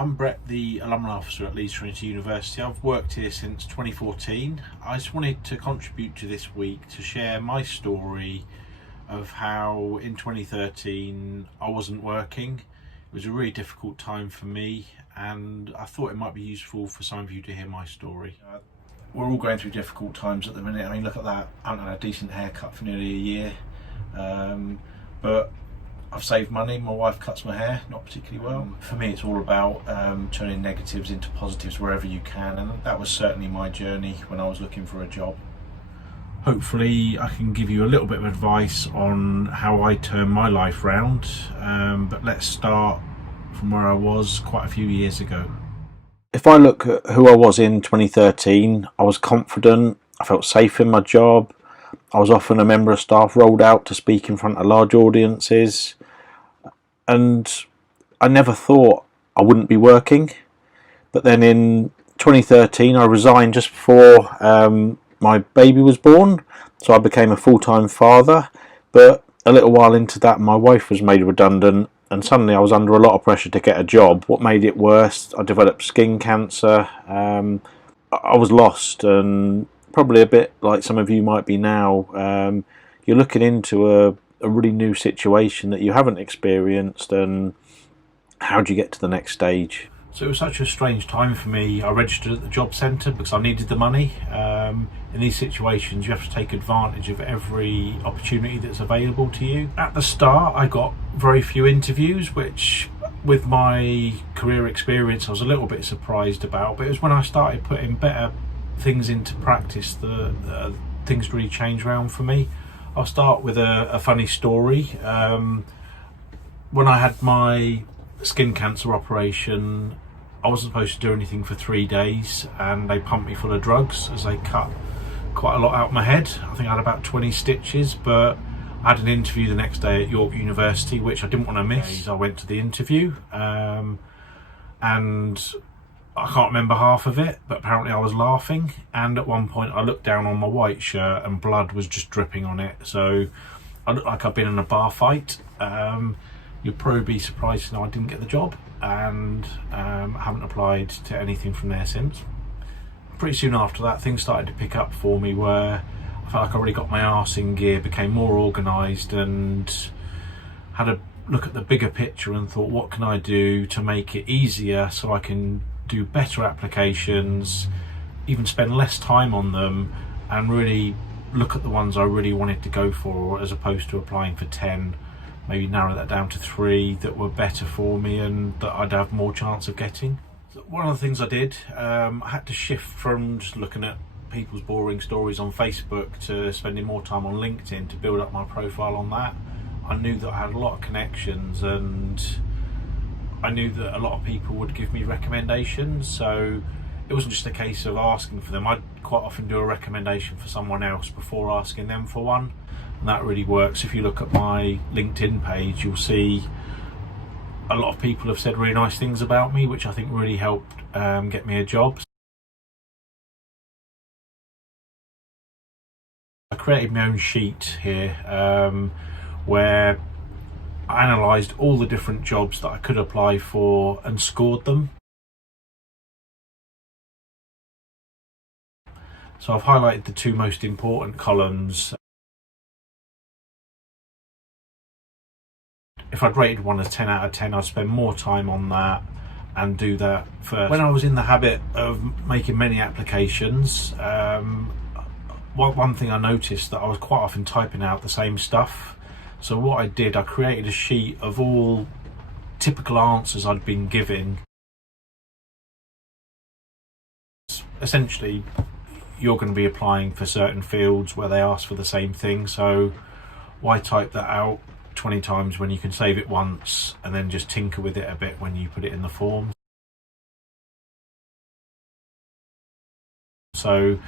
I'm Brett, the Alumni Officer at Leeds Trinity University. I've worked here since 2014. I just wanted to contribute to this week to share my story of how in 2013 I wasn't working. It was a really difficult time for me, and I thought it might be useful for some of you to hear my story. We're all going through difficult times at the minute. I mean, look at that. I haven't had a decent haircut for nearly a year, but I've saved money. My wife cuts my hair, not particularly well. For me, it's all about turning negatives into positives wherever you can, and that was certainly my journey when I was looking for a job. Hopefully I can give you a little bit of advice on how I turned my life round, but let's start from where I was quite a few years ago. If I look at who I was in 2013, I was confident, I felt safe in my job. I was often a member of staff rolled out to speak in front of large audiences, and I never thought I wouldn't be working. But then in 2013 I resigned just before my baby was born, so I became a full-time father. But a little while into that, my wife was made redundant, and suddenly I was under a lot of pressure to get a job. What made it worse, I developed skin cancer. I was lost, and probably a bit like some of you might be now. You're looking into a really new situation that you haven't experienced, and how do you get to the next stage? So it was such a strange time for me. I registered at the job centre because I needed the money. In these situations you have to take advantage of every opportunity that's available to you. At the start I got very few interviews, which with my career experience I was a little bit surprised about, but it was when I started putting better things into practice that things really changed around for me. I'll start with a funny story. When I had my skin cancer operation, I wasn't supposed to do anything for 3 days, and they pumped me full of drugs as they cut quite a lot out of my head. I think I had about 20 stitches, but I had an interview the next day at York University, which I didn't want to miss. I went to the interview, and I can't remember half of it, but apparently I was laughing, and at one point I looked down on my white shirt and blood was just dripping on it, so I looked like I'd been in a bar fight. You'll probably be surprised to know I didn't get the job, and I haven't applied to anything from there since. Pretty soon after that, things started to pick up for me, where I felt like I really got my arse in gear, became more organised, and had a look at the bigger picture and thought, what can I do to make it easier so I can do better applications, even spend less time on them, and really look at the ones I really wanted to go for, as opposed to applying for 10, maybe narrow that down to 3 that were better for me and that I'd have more chance of getting. So one of the things I did, I had to shift from just looking at people's boring stories on Facebook to spending more time on LinkedIn to build up my profile on that. I knew that I had a lot of connections, and I knew that a lot of people would give me recommendations, so it wasn't just a case of asking for them. I'd quite often do a recommendation for someone else before asking them for one, and that really works. If you look at my LinkedIn page, you'll see a lot of people have said really nice things about me, which I think really helped get me a job. I created my own sheet here where I analysed all the different jobs that I could apply for and scored them. So I've highlighted the 2 most important columns. If I'd rated one as 10 out of 10, I'd spend more time on that and do that first. When I was in the habit of making many applications, one thing I noticed that I was quite often typing out the same stuff. So what I did, I created a sheet of all typical answers I'd been giving. Essentially, you're going to be applying for certain fields where they ask for the same thing, so why type that out 20 times when you can save it once and then just tinker with it a bit when you put it in the form. So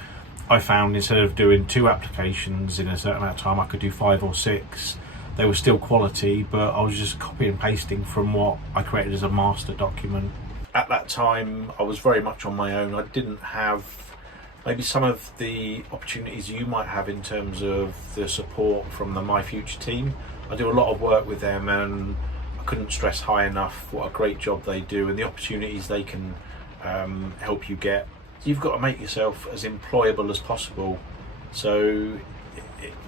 I found instead of doing 2 applications in a certain amount of time, I could do 5 or 6. They were still quality, but I was just copying and pasting from what I created as a master document. At that time, I was very much on my own. I didn't have maybe some of the opportunities you might have in terms of the support from the My Future team. I do a lot of work with them, and couldn't stress high enough what a great job they do and the opportunities they can help you get. You've got to make yourself as employable as possible. So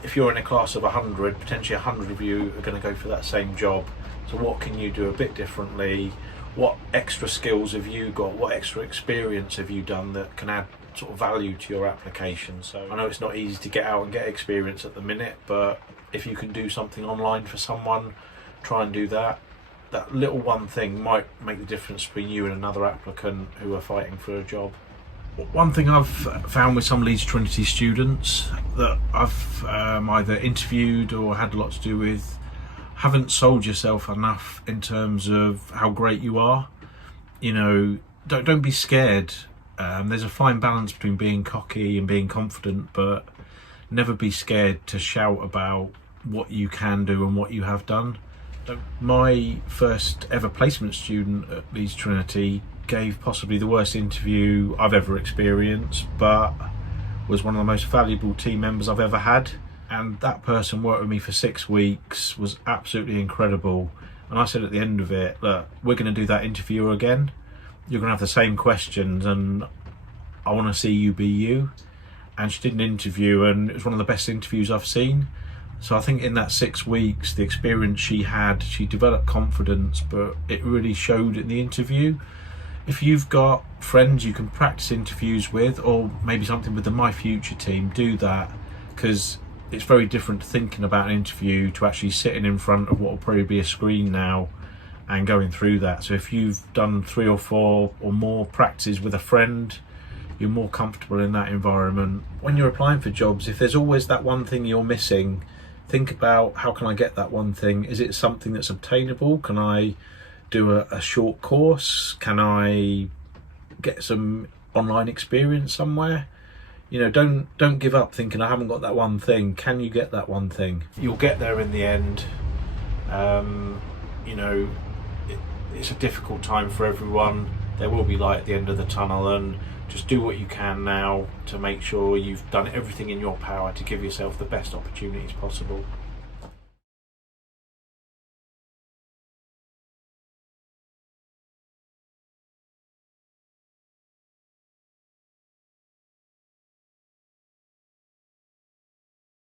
if you're in a class of 100, potentially 100 of you are going to go for that same job. So what can you do a bit differently? What extra skills have you got? What extra experience have you done that can add sort of value to your application? So I know it's not easy to get out and get experience at the minute, but if you can do something online for someone, try and do that. That little one thing might make the difference between you and another applicant who are fighting for a job. One thing I've found with some Leeds Trinity students that I've either interviewed or had a lot to do with, haven't sold yourself enough in terms of how great you are. You know, don't be scared. There's a fine balance between being cocky and being confident, but never be scared to shout about what you can do and what you have done. My first ever placement student at Leeds Trinity gave possibly the worst interview I've ever experienced, but was one of the most valuable team members I've ever had. And that person worked with me for 6 weeks, was absolutely incredible. And I said at the end of it, look, we're going to do that interview again. You're going to have the same questions and I want to see you be you. And she did an interview and it was one of the best interviews I've seen. So I think in that 6 weeks, the experience she had, she developed confidence, but it really showed in the interview. If you've got friends you can practice interviews with, or maybe something with the My Future team, do that, because it's very different thinking about an interview to actually sitting in front of what will probably be a screen now and going through that. So if you've done 3 or 4 or more practices with a friend, you're more comfortable in that environment. When you're applying for jobs, if there's always that one thing you're missing, think about, how can I get that one thing? Is it something that's obtainable? Can I do a short course? Can I get some online experience somewhere? You know, don't give up thinking I haven't got that one thing. Can you get that one thing? You'll get there in the end. You know, it's a difficult time for everyone. There will be light at the end of the tunnel, and just do what you can now to make sure you've done everything in your power to give yourself the best opportunities possible.